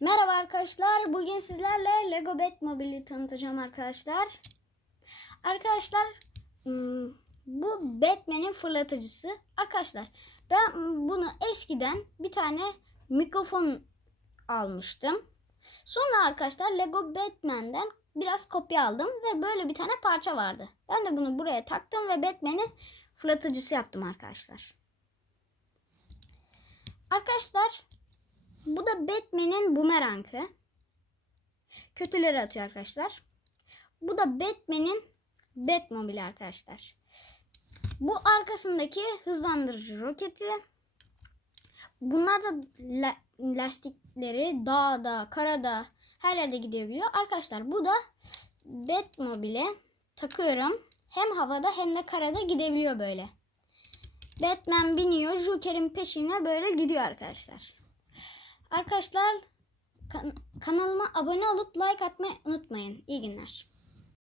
Merhaba arkadaşlar. Bugün sizlerle Lego Batmobile'i tanıtacağım arkadaşlar. Arkadaşlar ım, bu Batman'in fırlatıcısı. Arkadaşlar ben bunu eskiden bir tane mikrofon almıştım. Sonra arkadaşlar Lego Batman'den biraz kopya aldım ve böyle bir tane parça vardı. Ben de bunu buraya taktım ve Batman'in fırlatıcısı yaptım arkadaşlar. Arkadaşlar bu da Batman'in bumerangı. Kötüleri atıyor arkadaşlar. Bu da Batman'in Batmobile arkadaşlar. Bu arkasındaki hızlandırıcı roketi. Bunlar da la- lastikleri dağda, karada her yerde gidebiliyor. Arkadaşlar bu da Batmobile takıyorum. Hem havada hem de karada gidebiliyor böyle. Batman biniyor, Joker'in peşine böyle gidiyor arkadaşlar. Arkadaşlar kan- kanalıma abone olup like atmayı unutmayın. İyi günler.